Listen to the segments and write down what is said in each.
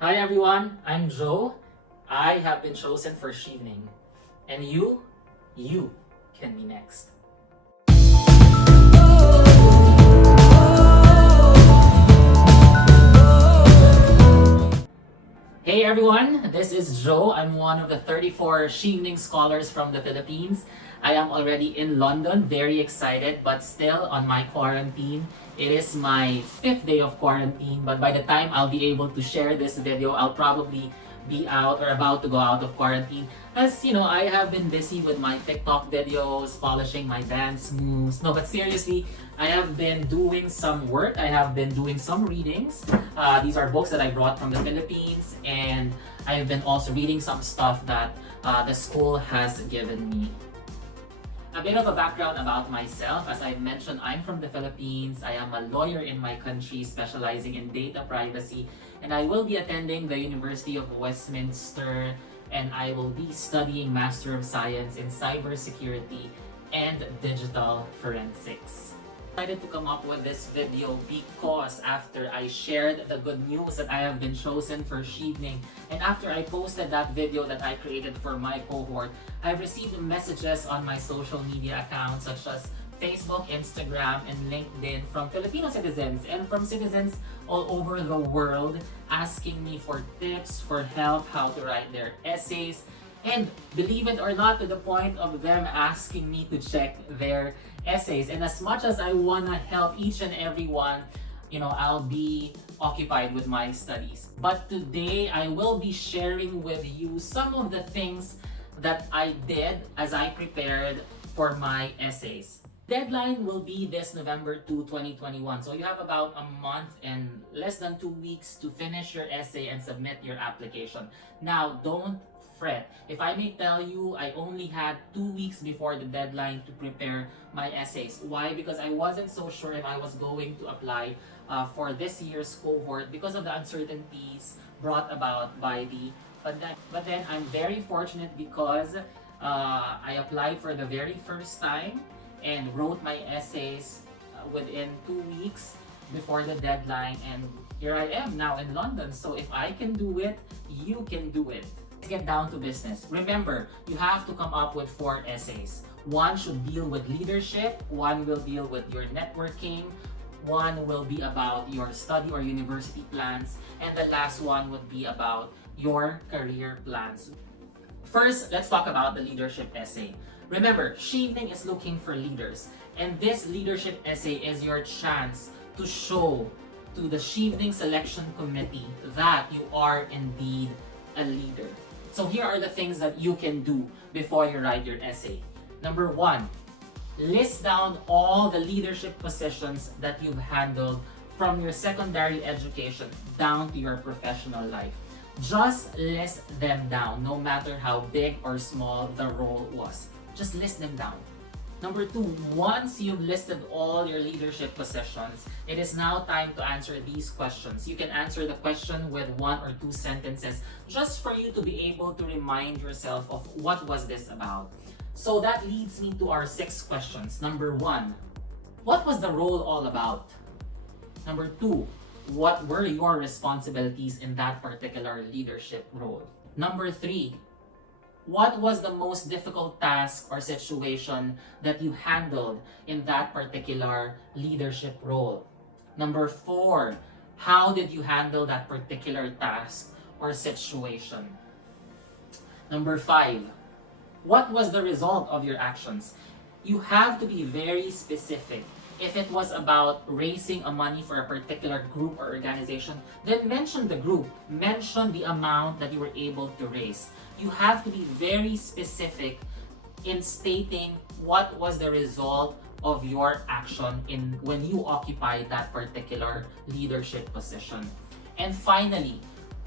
Hi everyone, I'm Joe. I have been chosen for Chevening. And you can be next. Hey everyone, this is Joe. I'm one of the 34 Chevening scholars from the Philippines. I am already in London, very excited, but still on my quarantine. It is my 5th day of quarantine, but by the time I'll be able to share this video, I'll probably be out or about to go out of quarantine. As you know, I have been busy with my TikTok videos, polishing my dance moves. No, but seriously, I have been doing some work. I have been doing some readings. These are books that I brought from the Philippines, and I have been also reading some stuff that the school has given me. A bit of a background about myself. As I mentioned, I'm from the Philippines. I am a lawyer in my country specializing in data privacy, and I will be attending the University of Westminster, and I will be studying Master of Science in Cybersecurity and Digital Forensics. I decided to come up with this video because after I shared the good news that I have been chosen for Chevening, and after I posted that video that I created for my cohort, I've received messages on my social media accounts such as Facebook, Instagram, and LinkedIn from Filipino citizens and from citizens all over the world asking me for tips, for help, how to write their essays, and believe it or not, to the point of them asking me to check their essays. And as much as I wanna help each and every one, I'll be occupied with my studies. But today, I will be sharing with you some of the things that I did as I prepared for my essays. Deadline will be this November 2, 2021. So you have about a month and less than 2 weeks to finish your essay and submit your application. Now, don't fret. If I may tell you, I only had 2 weeks before the deadline to prepare my essays. Why? Because I wasn't so sure if I was going to apply for this year's cohort because of the uncertainties brought about by the pandemic. But then I'm very fortunate because I applied for the very first time and wrote my essays within 2 weeks before the deadline, and here I am now in London. So if I can do it, you can do it. Let's get down to business. Remember, you have to come up with 4 essays. One should deal with leadership, one will deal with your networking, one will be about your study or university plans, and the last one would be about your career plans. First, let's talk about the leadership essay. Remember, Chevening is looking for leaders, and this leadership essay is your chance to show to the Chevening Selection Committee that you are indeed a leader. So here are the things that you can do before you write your essay. Number 1, list down all the leadership positions that you've handled from your secondary education down to your professional life. Just list them down, no matter how big or small the role was. Just list them down. Number 2, once you've listed all your leadership positions, it is now time to answer these questions. You can answer the question with 1 or 2 sentences just for you to be able to remind yourself of what was this about. So that leads me to our 6 questions. Number 1, what was the role all about? Number 2, what were your responsibilities in that particular leadership role? Number 3, what was the most difficult task or situation that you handled in that particular leadership role? Number 4, how did you handle that particular task or situation? Number 5, what was the result of your actions? You have to be very specific. If it was about raising a money for a particular group or organization, then mention the group, mention the amount that you were able to raise. You have to be very specific in stating what was the result of your action when you occupied that particular leadership position. And finally,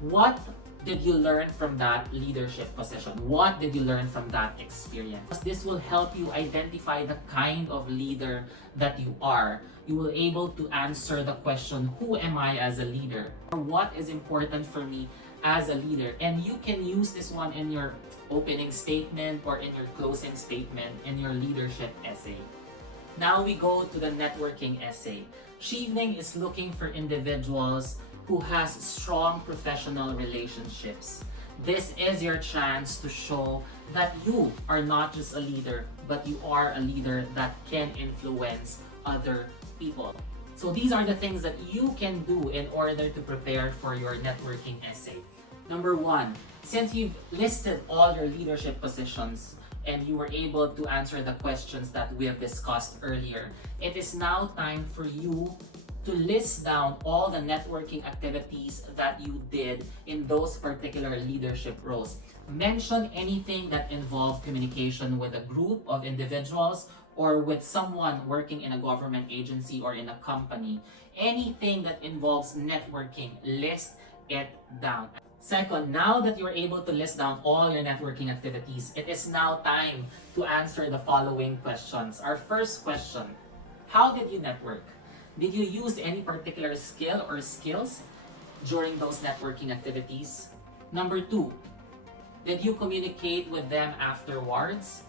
what did you learn from that leadership position? What did you learn from that experience? This will help you identify the kind of leader that you are. You will be able to answer the question, who am I as a leader? Or what is important for me as a leader? And you can use this one in your opening statement or in your closing statement in your leadership essay. Now we go to the networking essay. Chevening is looking for individuals who has strong professional relationships. This is your chance to show that you are not just a leader, but you are a leader that can influence other people. So these are the things that you can do in order to prepare for your networking essay. Number one, since you've listed all your leadership positions and you were able to answer the questions that we have discussed earlier, it is now time for you to list down all the networking activities that you did in those particular leadership roles. Mention anything that involved communication with a group of individuals or with someone working in a government agency or in a company. Anything that involves networking, list it down. Second, now that you're able to list down all your networking activities, it is now time to answer the following questions. Our first question, how did you network? Did you use any particular skill or skills during those networking activities? Number two, did you communicate with them afterwards?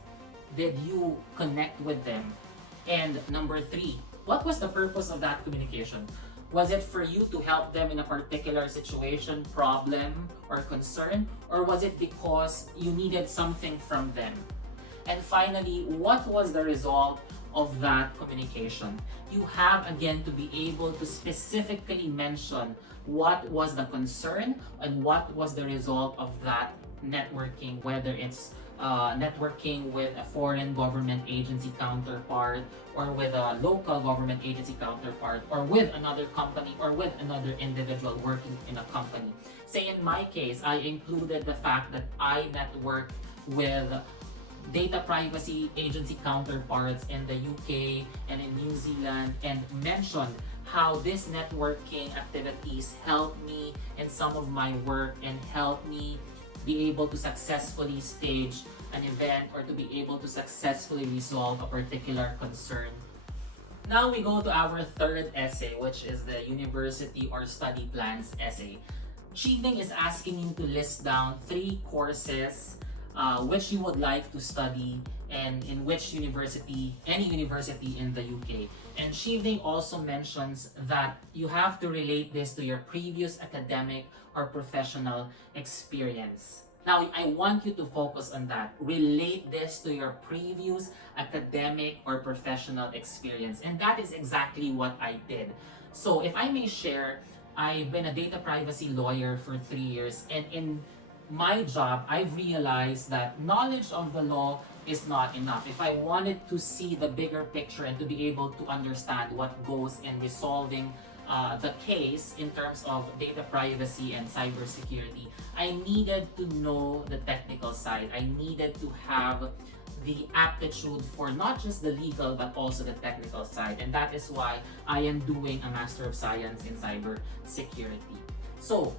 Did you connect with them? And number three, what was the purpose of that communication? Was it for you to help them in a particular situation, problem, or concern? Or was it because you needed something from them? And finally, what was the result of that communication? You have again to be able to specifically mention what was the concern and what was the result of that networking, whether it's networking with a foreign government agency counterpart or with a local government agency counterpart or with another company or with another individual working in a company. Say in my case, I included the fact that I networked with data privacy agency counterparts in the UK and in New Zealand and mentioned how these networking activities helped me in some of my work and helped me be able to successfully stage an event or to be able to successfully resolve a particular concern. Now we go to our third essay, which is the university or study plans essay. Chevening is asking you to list down 3 courses which you would like to study and in which university, any university in the UK. And Chevening also mentions that you have to relate this to your previous academic or professional experience. Now, I want you to focus on that. Relate this to your previous academic or professional experience. And that is exactly what I did. So if I may share, I've been a data privacy lawyer for 3 years, and in my job, I've realized that knowledge of the law is not enough. If I wanted to see the bigger picture and to be able to understand what goes in resolving the case in terms of data privacy and cybersecurity, I needed to know the technical side. I needed to have the aptitude for not just the legal but also the technical side. And that is why I am doing a Master of Science in Cybersecurity. So,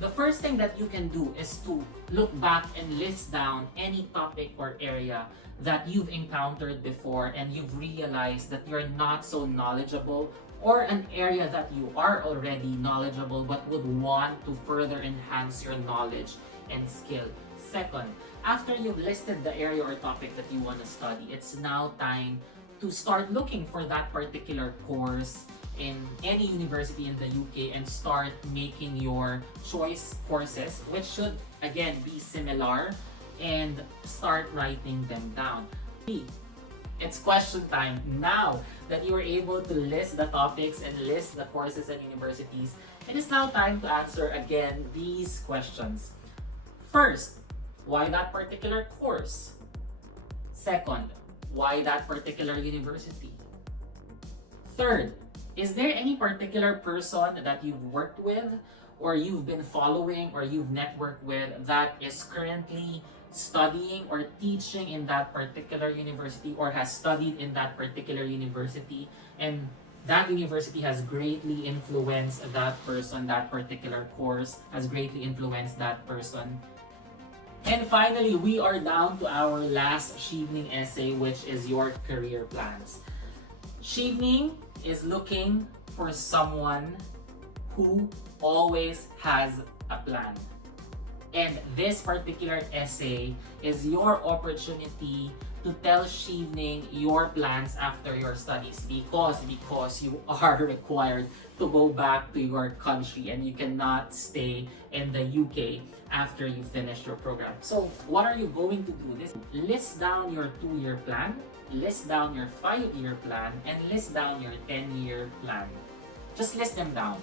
the first thing that you can do is to look back and list down any topic or area that you've encountered before and you've realized that you're not so knowledgeable, or an area that you are already knowledgeable but would want to further enhance your knowledge and skill. Second, after you've listed the area or topic that you want to study, it's now time to start looking for that particular course in any university in the UK and start making your choice courses, which should again be similar, and start writing them down. It's question time. Now that you are able to list the topics and list the courses and universities, it is now time to answer again these questions. First, why that particular course? Second, why that particular university? Third, is there any particular person that you've worked with or you've been following or you've networked with that is currently studying or teaching in that particular university or has studied in that particular university, and that university has greatly influenced that person, that particular course has greatly influenced that person? And finally, we are down to our last Chevening essay, which is your career plans. Chevening is looking for someone who always has a plan. And this particular essay is your opportunity to tell Chevening your plans after your studies, because you are required to go back to your country and you cannot stay in the UK after you finish your program. So what are you going to do? List down your 2-year plan, list down your 5-year plan, and list down your 10-year plan. Just list them down.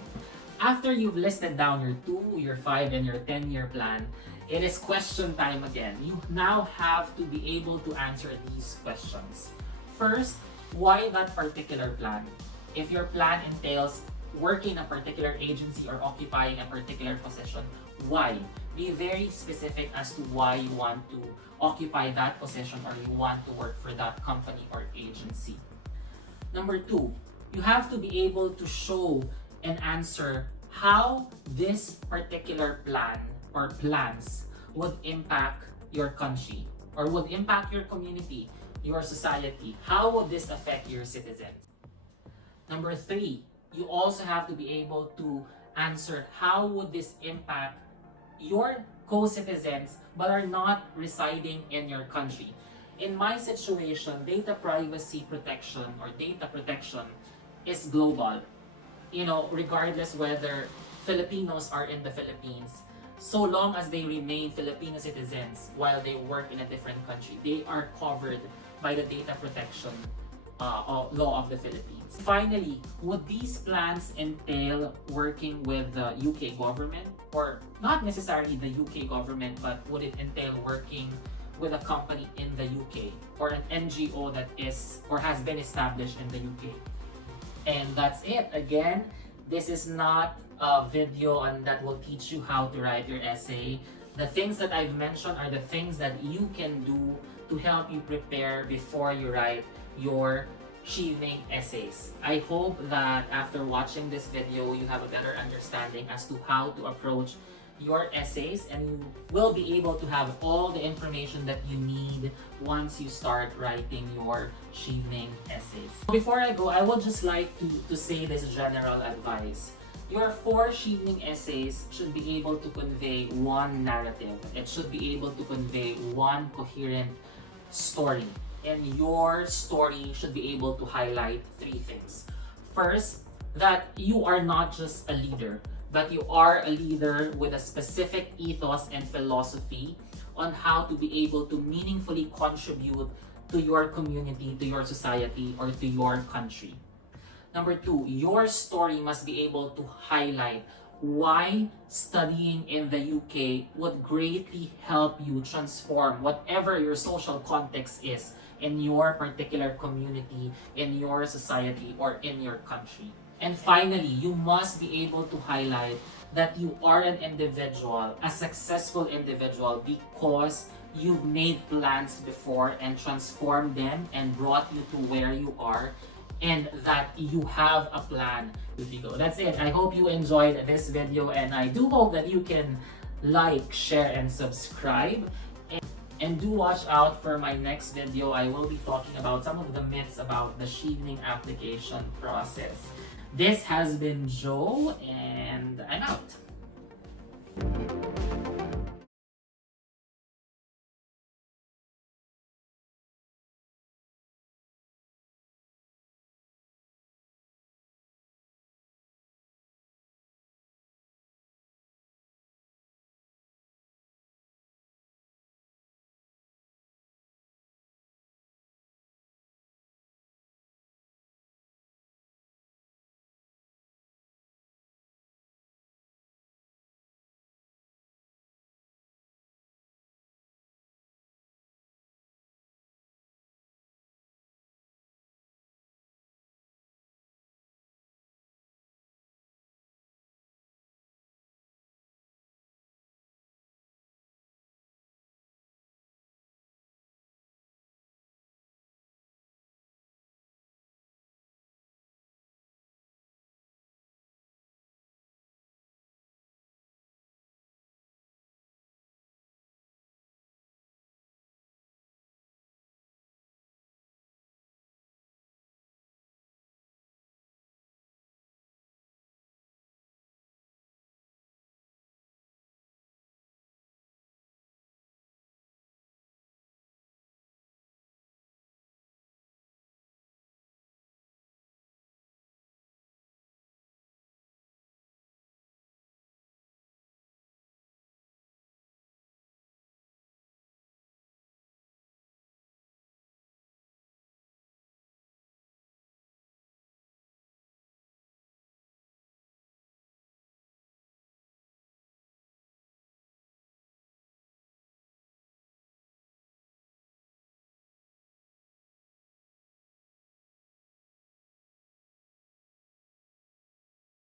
After you've listed down your 2, your 5, and your 10-year plan, it is question time again. You now have to be able to answer these questions. First, why that particular plan? If your plan entails working in a particular agency or occupying a particular position, why? Be very specific as to why you want to occupy that position or you want to work for that company or agency. Number 2, you have to be able to show and answer how this particular plan or plans would impact your country or would impact your community, your society. How would this affect your citizens? Number 3, you also have to be able to answer how would this impact your co-citizens but are not residing in your country. In my situation, data privacy protection or data protection is global. Regardless whether Filipinos are in the Philippines, so long as they remain Filipino citizens while they work in a different country, they are covered by the data protection law of the Philippines. Finally, would these plans entail working with the UK government? Or not necessarily the UK government, but would it entail working with a company in the UK or an NGO that is or has been established in the UK? And that's it. Again, this is not a video that will teach you how to write your essay. The things that I've mentioned are the things that you can do to help you prepare before you write your Chevening essays. I hope that after watching this video, you have a better understanding as to how to approach your essays, and you will be able to have all the information that you need once you start writing your Chevening essays. Before I go, I would just like to say this general advice. Your 4 Chevening essays should be able to convey one narrative. It should be able to convey one coherent story. And your story should be able to highlight 3 things. First, that you are not just a leader, but you are a leader with a specific ethos and philosophy on how to be able to meaningfully contribute to your community, to your society, or to your country. Number 2, your story must be able to highlight why studying in the UK would greatly help you transform whatever your social context is in your particular community, in your society, or in your country. And finally, you must be able to highlight that you are an individual, a successful individual, because you've made plans before and transformed them and brought you to where you are, and that you have a plan to go. That's it. I hope you enjoyed this video, and I do hope that you can like, share, and subscribe. And do watch out for my next video. I will be talking about some of the myths about the Chevening application process. This has been Joe, and I'm out.